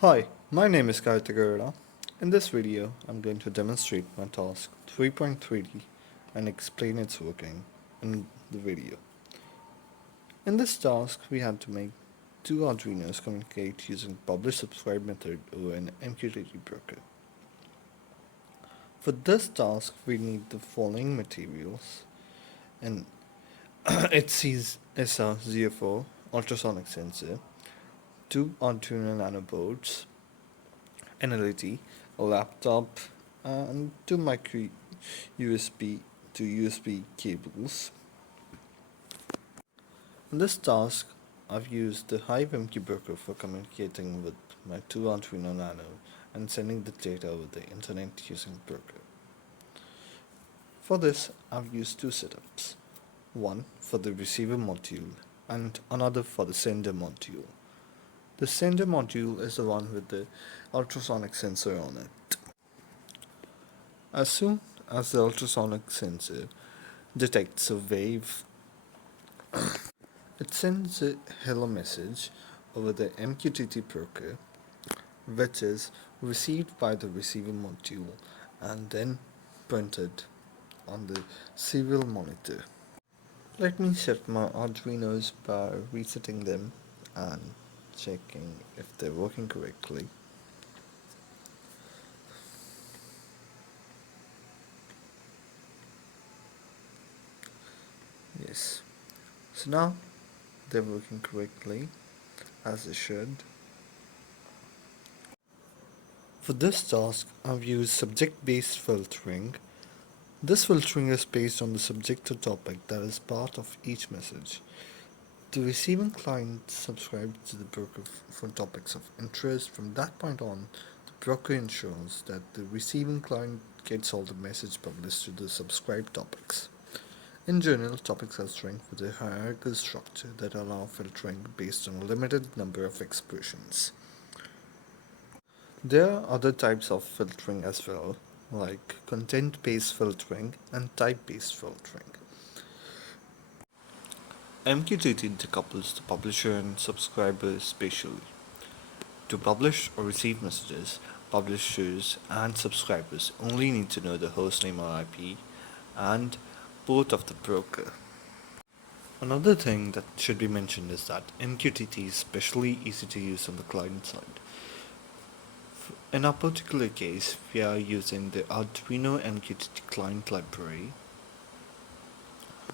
Hi, my name is Karthik. In this video, I'm going to demonstrate my task 3.3D and explain its working in the video. In this task, we had to make two Arduinos communicate using publish-subscribe method over an MQTT broker. For this task, we need the following materials: an HCSR04 ultrasonic sensor, two Arduino Nano boards, an LED, a laptop, and two micro USB to USB cables. In this task, I've used the HiveMQ broker for communicating with my two Arduino Nano and sending the data over the internet using broker. For this, I've used two setups, one for the receiver module and another for the sender module. The sender module is the one with the ultrasonic sensor on it. As soon as the ultrasonic sensor detects a wave, it sends a hello message over the MQTT broker, which is received by the receiver module and then printed on the serial monitor. Let me set my Arduinos by resetting them and checking if they're working correctly. Yes. So now they're working correctly as they should. For this task, I've used subject-based filtering. This filtering is based on the subject or topic that is part of each message. The receiving client subscribes to the broker for topics of interest. From that point on, the broker ensures that the receiving client gets all the message published to the subscribed topics. In general, topics are strength with a hierarchical structure that allow filtering based on a limited number of expressions. There are other types of filtering as well, like content-based filtering and type-based filtering. MQTT decouples the publisher and subscriber spatially. To publish or receive messages, publishers and subscribers only need to know the hostname or IP and port of the broker. Another thing that should be mentioned is that MQTT is especially easy to use on the client side. In our particular case, we are using the Arduino MQTT client library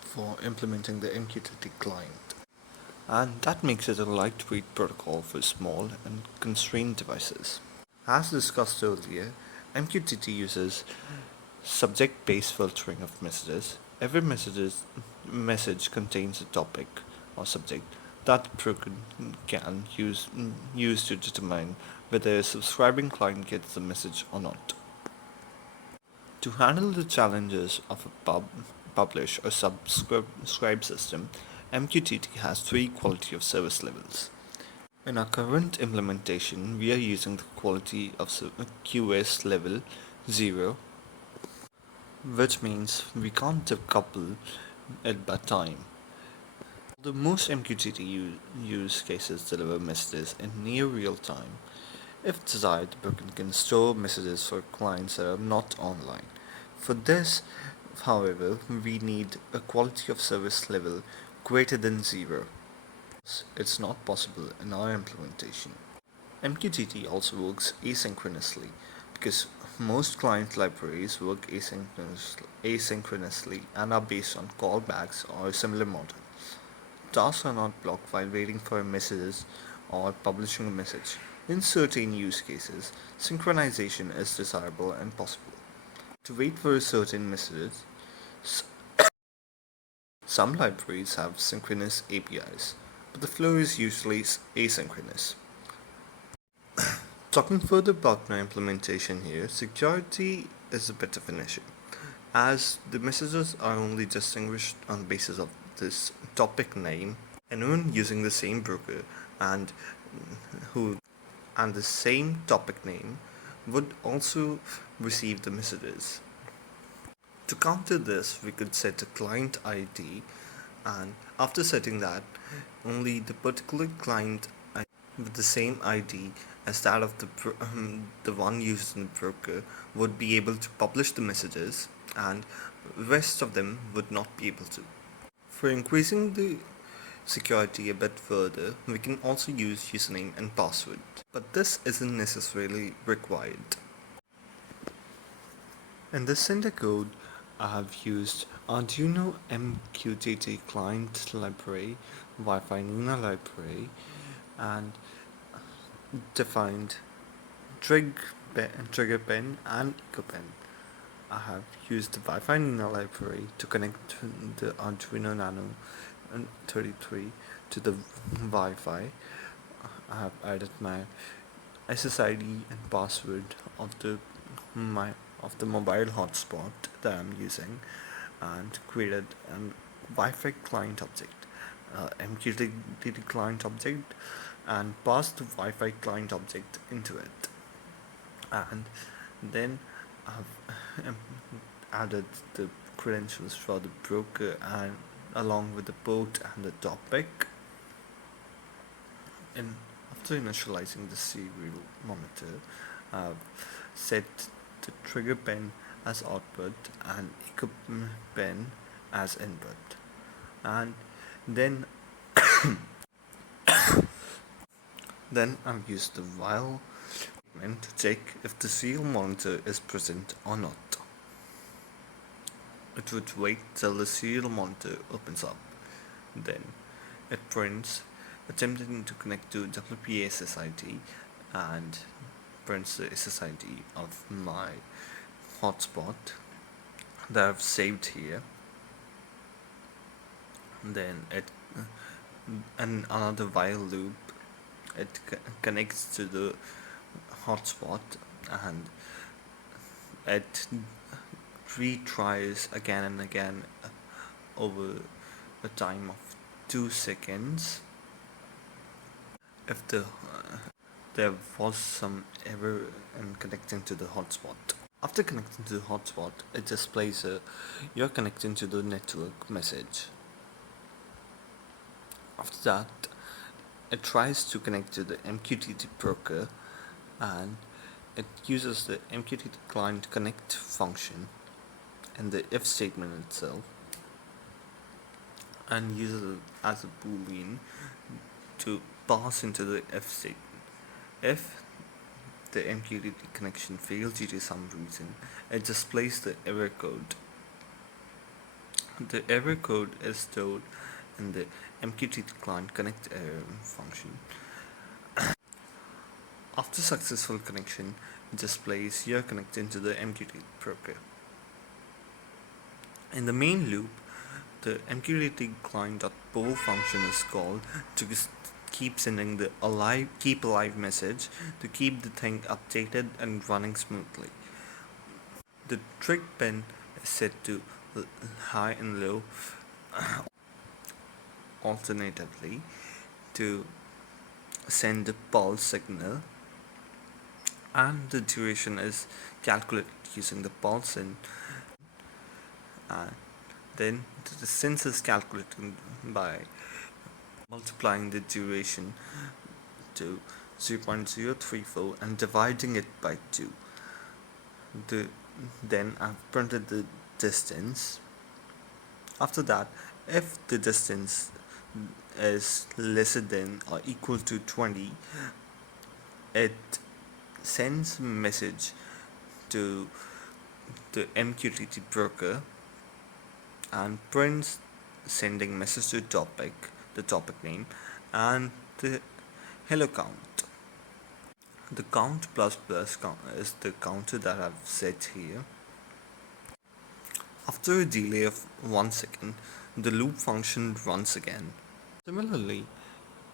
for implementing the MQTT client. And that makes it a lightweight protocol for small and constrained devices. As discussed earlier, MQTT uses subject-based filtering of messages. Every message contains a topic or subject that the program can use to determine whether a subscribing client gets the message or not. To handle the challenges of a publish or subscribe system, MQTT has three quality of service levels. In our current implementation, we are using the quality of QS level 0, which means we can't decouple it by time. The most MQTT use cases deliver messages in near real time. If desired, the broker can store messages for clients that are not online. For this, however, we need a quality of service level greater than 0. It's not possible in our implementation. MQTT also works asynchronously because most client libraries work asynchronously and are based on callbacks or a similar model. Tasks are not blocked while waiting for messages or publishing a message. In certain use cases, synchronization is desirable and possible. To wait for a certain message, some libraries have synchronous APIs, but the flow is usually asynchronous. Talking further about my implementation here, security is a bit of an issue, as the messages are only distinguished on the basis of this topic name. Anyone using the same broker and who and the same topic name would also receive the messages. To counter this, we could set a client ID, and after setting that, only the particular client with the same ID as that of the one used in the broker would be able to publish the messages and rest of them would not be able to. For increasing the security a bit further, we can also use username and password, but this isn't necessarily required. In this center code, I have used Arduino MQTT client library, Wi-Fi Nano library, and defined trigger pin and echo pin. I have used the Wi-Fi Nano library to connect the Arduino Nano 33 to the Wi-Fi. I have added my SSID and password of my of the mobile hotspot that I'm using, and created a Wi-Fi client object, MQTT client object, and passed the Wi-Fi client object into it, and then I've added the credentials for the broker and along with the port and the topic. And after initializing the serial monitor, I've set the trigger pin as output and echo pin as input, and then I've used the while statement to check if the serial monitor is present or not. It would wait till the serial monitor opens up. Then it prints attempting to connect to WPA SSID and prints the SSID of my hotspot that I've saved here. Then it and another while loop, it connects to the hotspot and it retries again and again over a time of 2 seconds. If there was some error in connecting to the hotspot. After connecting to the hotspot, it displays a "you're connecting to the network" message. After that, it tries to connect to the MQTT broker, and it uses the MQTT client connect function and the if statement itself, and uses it as a boolean to pass into the if statement. If the MQTT connection fails due to some reason, it displays the error code. The error code is stored in the MQTT client connect error function. After successful connection, it displays you're connecting to the MQTT broker. In the main loop, the MQTT client.poll function is called to keep sending the keep alive message to keep the thing updated and running smoothly. The trig pin is set to high and low alternatively to send the pulse signal, and the duration is calculated using the pulse in, and then the distance is calculated by multiplying the duration to 0.034 and dividing it by 2. Then I've printed the distance. After that, if the distance is lesser than or equal to 20, it sends a message to the MQTT broker and prints sending message to topic, the topic name, and the hello count. The count plus plus is the counter that I've set here. After a delay of 1 second, the loop function runs again. Similarly,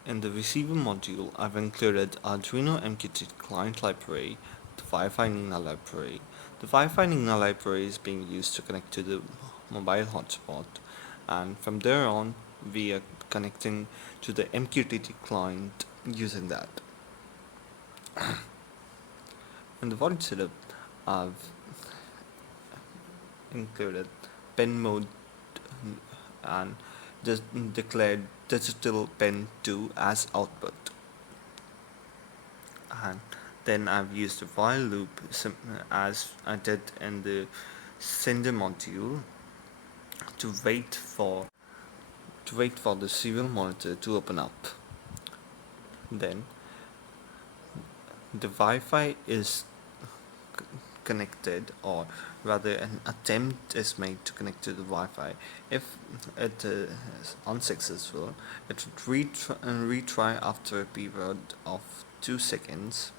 in the receiver module, I've included Arduino MQTT client library, the Wi-Fi Nano library. The Wi-Fi Nano library is being used to connect to the mobile hotspot, and from there on, we are connecting to the MQTT client using that. In the void setup, I've included pen mode and just declared digital pen 2 as output. I and then I've used a while loop as I did in the sender module to wait for the serial monitor to open up. Then the Wi-Fi is connected, or rather an attempt is made to connect to the Wi-Fi. If it is unsuccessful, it would retry after a period of 2 seconds.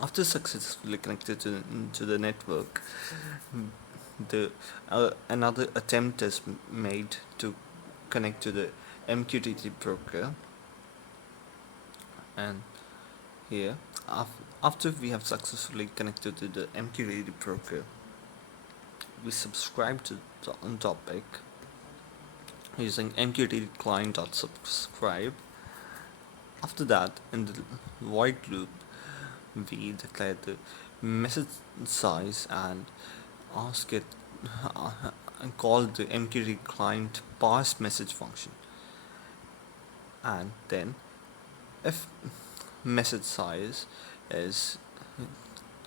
After successfully connected to the network, the another attempt is made to connect to the MQTT broker, and here after we have successfully connected to the MQTT broker, we subscribe to the topic using MQttClient.subscribe. After that, in the void loop, we declare the message size and ask it and call the MQttClient parse message function. And then, if message size is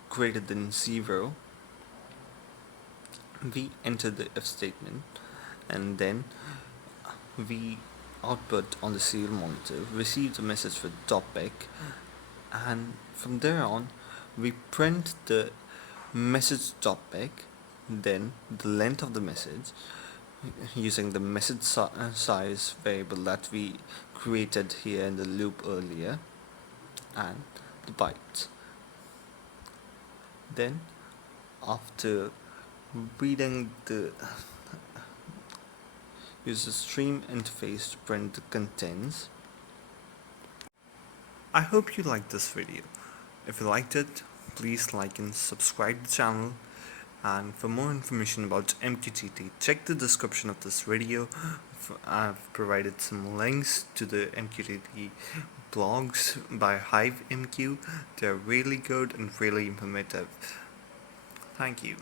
greater than 0, we enter the if statement, and then we output on the serial monitor, receive the message for topic, and from there on we print the message topic, then the length of the message using the message size variable that we created here in the loop earlier, and the bytes. Then after reading the use the stream interface to print the contents. I hope you liked this video. If you liked it, please like and subscribe the channel. And for more information about MQTT, check the description of this video. I've provided some links to the MQTT blogs by HiveMQ. They're really good and really informative. Thank you.